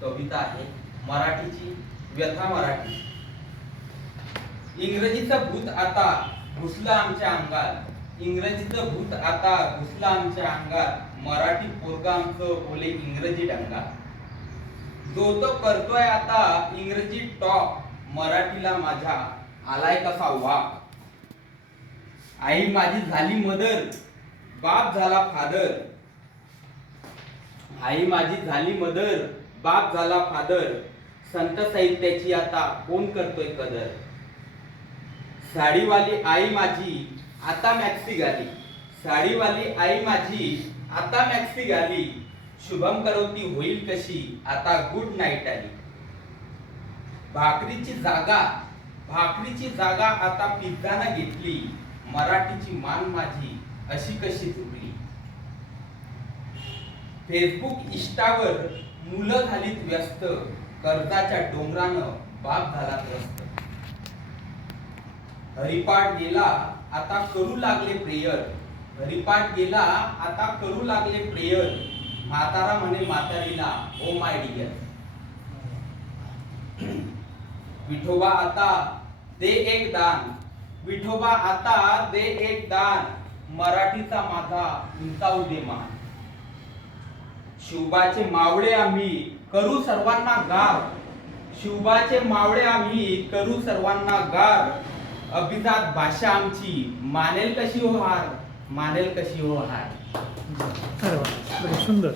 कविता आहे मराठीची व्यथा मराठी. इंग्रजीचं भूत आता घुसलं आमच्या अंगात, इंग्रजीचं भूत आता घुसलं आमच्या अंगात, मराठी पोरगा आमचं बोले इंग्रजी डंगा. जो तो करतोय आता इंग्रजी टॉक, मराठीला माझ्या आलाय कसा वाक. आई माझी झाली मदर, बाप झाला फादर. आई माझी झाली मदर, बाप झाला फादर. संत साहित्याची आता कोण करतोय कदर. साडीवाली आई माझी आता मॅक्सी घाली, साडीवाली आई माझी आता मॅक्सी घाली. शुभम करोती होईल कशी आता गुड नाईट आली. भाकरीची जागा आता पिझ्झानं घेतली, मराठीची मान माझी अशी कशी झुकली. फेसबुक इंस्टावर मुलं झालीत व्यस्त, कर्जाच्या डोंगरानं बाप झाला त्रस्त. हरिपाठ गेला आता करू लागले प्रेयर, हरिपाठ गेला आता करू लागले प्रेयर. म्हातारा म्हणे म्हातारीला ओ माय डियर. विठोबा आता दे एक दान, विठोबा आता दे एक दान. मराठीचा माझा उंचावू दे मान. शिवबाचे मावळे आम्ही करू सर्वांना गार, शिवबाचे मावळे आम्ही करू सर्वांना गार. अभिजात भाषा आमची मानेल कशी हो हार, मानेल कशी हो हार. अरे वा, सुंदर.